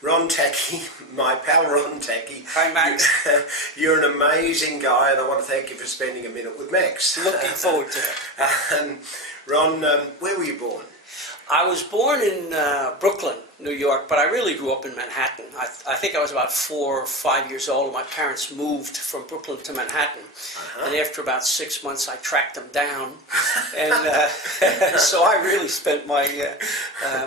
Ron Tacchi, my pal Ron Tacchi. Hi, Max. You're an amazing guy, and I want to thank you for spending a minute with Max. Looking forward to it. Ron, where were you born? I was born in Brooklyn, New York, but I really grew up in Manhattan. I think I was about 4 or 5 years old, and my parents moved from Brooklyn to Manhattan. And after about 6 months, I tracked them down. And so I really spent my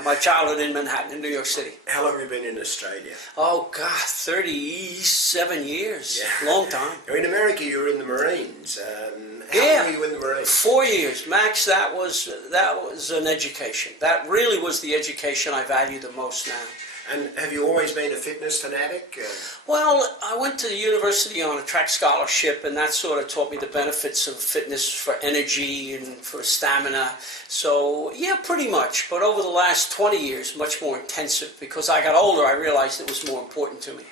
my childhood in Manhattan, in New York City. How long have you been in Australia? Oh, God, 37 years. Yeah. Long time. In America, you were in the Marines. How long were you in the Marines? 4 years. Max, that was an education. That really was the education I value the most now. And have you always been a fitness fanatic? Well, I went to the university on a track scholarship, and that sort of taught me the benefits of fitness for energy and for stamina. So, yeah, pretty much. But over the last 20 years, much more intensive. Because I got older, I realized it was more important to me.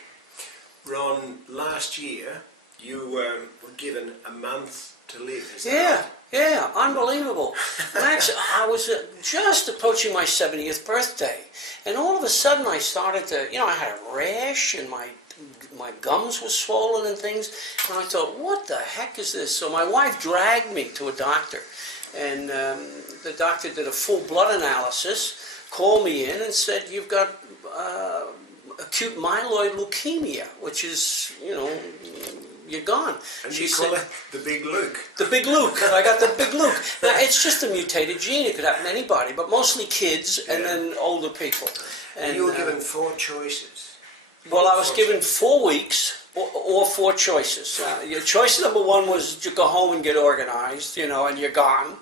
Ron, last year, you were given a month to live. Is that right? Yeah, unbelievable. Max, I was just approaching my 70th birthday, and all of a sudden I started to, I had a rash, and my gums were swollen and things, and I thought, what the heck is this? So my wife dragged me to a doctor, and the doctor did a full blood analysis, called me in and said, you've got acute myeloid leukemia, which is, you're gone. And she call it the Big Luke. The Big Luke. I got the Big Luke. Now, it's just a mutated gene. It could happen to anybody, but mostly kids and then older people. And you were given 4 choices. Well, I was given 4 weeks or 4 choices. Your choice number 1 was to go home and get organized, and you're gone.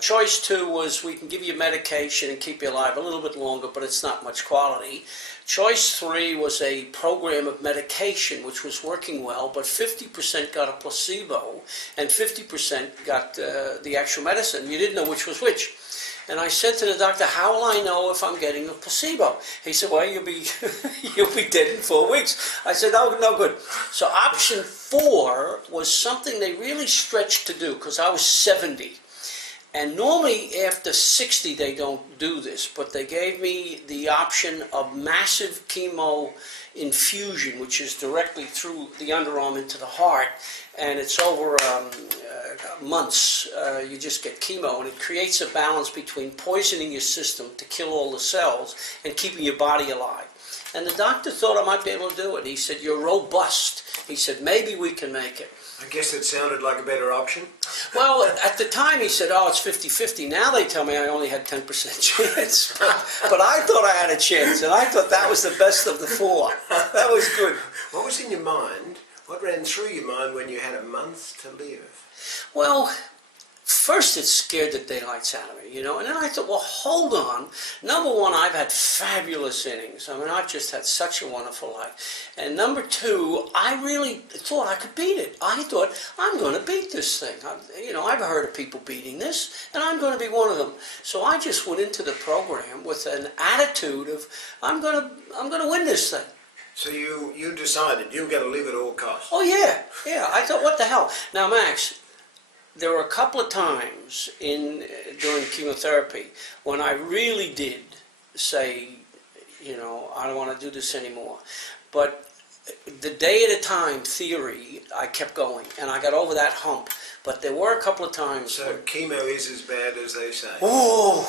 Choice 2 was we can give you medication and keep you alive a little bit longer, but it's not much quality. Choice 3 was a program of medication which was working well, but 50% got a placebo and 50% got the actual medicine. You didn't know which was which. And I said to the doctor, how will I know if I'm getting a placebo? He said, well, you'll be dead in 4 weeks. I said, oh, no good. So option 4 was something they really stretched to do because I was 70. And normally after 60 they don't do this, but they gave me the option of massive chemo infusion, which is directly through the underarm into the heart, and it's over months. You just get chemo, and it creates a balance between poisoning your system to kill all the cells and keeping your body alive. And the doctor thought I might be able to do it. He said, you're robust. He said, maybe we can make it. I guess it sounded like a better option. Well, at the time he said, oh, it's 50-50. Now they tell me I only had 10% chance. But I thought I had a chance, and I thought that was the best of the 4. That was good. What was in your mind? What ran through your mind when you had a month to live? Well, first it scared the daylights out of me, and then I thought, well, hold on. Number 1, I've had fabulous innings. I mean, I've just had such a wonderful life. And number 2, I really thought I could beat it. I thought, I'm going to beat this thing. I've heard of people beating this, and I'm going to be one of them. So I just went into the program with an attitude of, I'm going to win this thing. So you decided you were going to live at all costs? Oh, yeah. I thought, what the hell? Now, Max, there were a couple of times during chemotherapy when I really did say, I don't want to do this anymore. But the day at a time theory, I kept going, and I got over that hump. But there were a couple of times. So chemo is as bad as they say. Oh,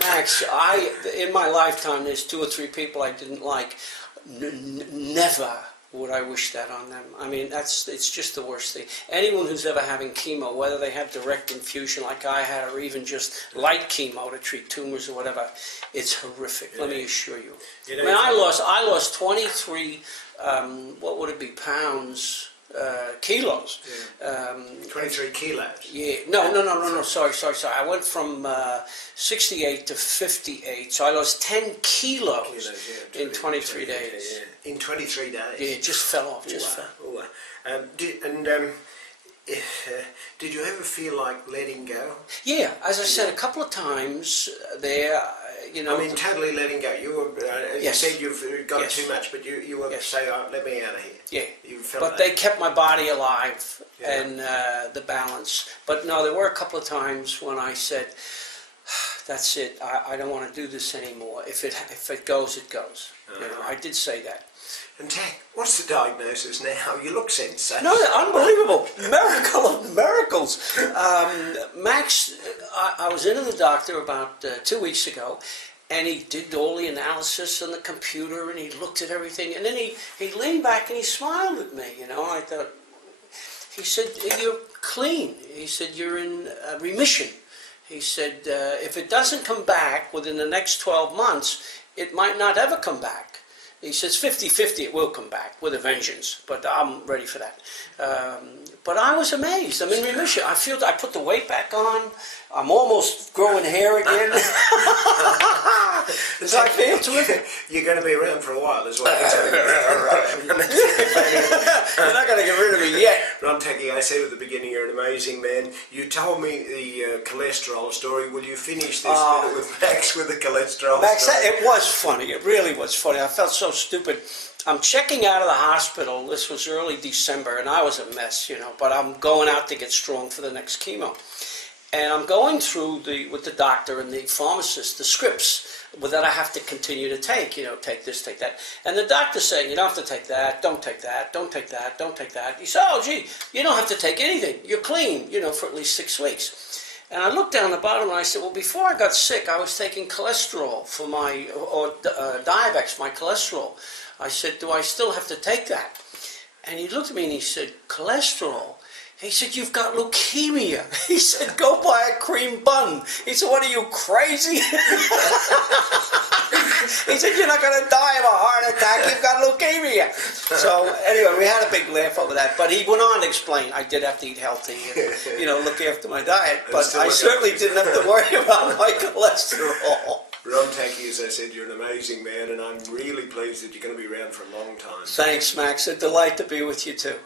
Max! In my lifetime, there's 2 or 3 people I didn't like. Never would I wish that on them. I mean, it's just the worst thing. Anyone who's ever having chemo, whether they have direct infusion like I had, or even just light chemo to treat tumors or whatever, it's horrific. Yeah. Let me assure you. I mean, I lost 23. What would it be? Pounds. Kilos. Yeah. 23 kilos? Yeah. No. Sorry. I went from 68 to 58, so I lost 10 kilos in 23 days. Yeah. In 23 days? Yeah, it just fell off. Did you ever feel like letting go? Yeah, as I said a couple of times there, I mean, totally letting go. You were, you said you've got too much, but you were saying, oh, let me out of here. Yeah. But they kept my body alive and the balance. But no, there were a couple of times when I said, that's it. I don't want to do this anymore. If it goes, it goes. You know, I did say that. And Tack, what's the diagnosis now? You look sensational. No, unbelievable. Miracle of miracles. Max, I was into the doctor about 2 weeks ago, and he did all the analysis on the computer, and he looked at everything, and then he leaned back and he smiled at me, you know. I thought, he said, you're clean. He said, you're in remission. He said, if it doesn't come back within the next 12 months, it might not ever come back. He says 50-50 it will come back with a vengeance, but I'm ready for that. But I was amazed. I'm in remission. I feel I put the weight back on. I'm almost growing hair again. Does I feel terrific? You're going to be around for a while as well. You're not going to get rid of me yet. Ron Tacchi, I said at the beginning, you're an amazing man. You told me the cholesterol story. Will you finish this with Max with the cholesterol Max, story? it was funny. It really was funny. I felt so stupid. I'm checking out of the hospital. This was early December, and I was a mess, you know. But I'm going out to get strong for the next chemo. And I'm going through with the doctor and the pharmacist, the scripts that I have to continue to take, you know, take this, take that. And the doctor's saying, you don't have to take that, don't take that, don't take that, don't take that. He said, oh, gee, you don't have to take anything. You're clean, you know, for at least 6 weeks. And I looked down the bottom and I said, well, before I got sick, I was taking cholesterol for my, Diabex, my cholesterol. I said, do I still have to take that? And he looked at me and he said, cholesterol? He said, you've got leukemia. He said, go buy a cream bun. He said, what are you, crazy? He said, you're not going to die of a heart attack. You've got leukemia. So anyway, we had a big laugh over that. But he went on to explain, I did have to eat healthy and, you know, look after my diet. But I certainly didn't have to worry about my cholesterol. Ron Tacchi, as I said, you're an amazing man, and I'm really pleased that you're going to be around for a long time. Thanks, Max. A delight to be with you, too.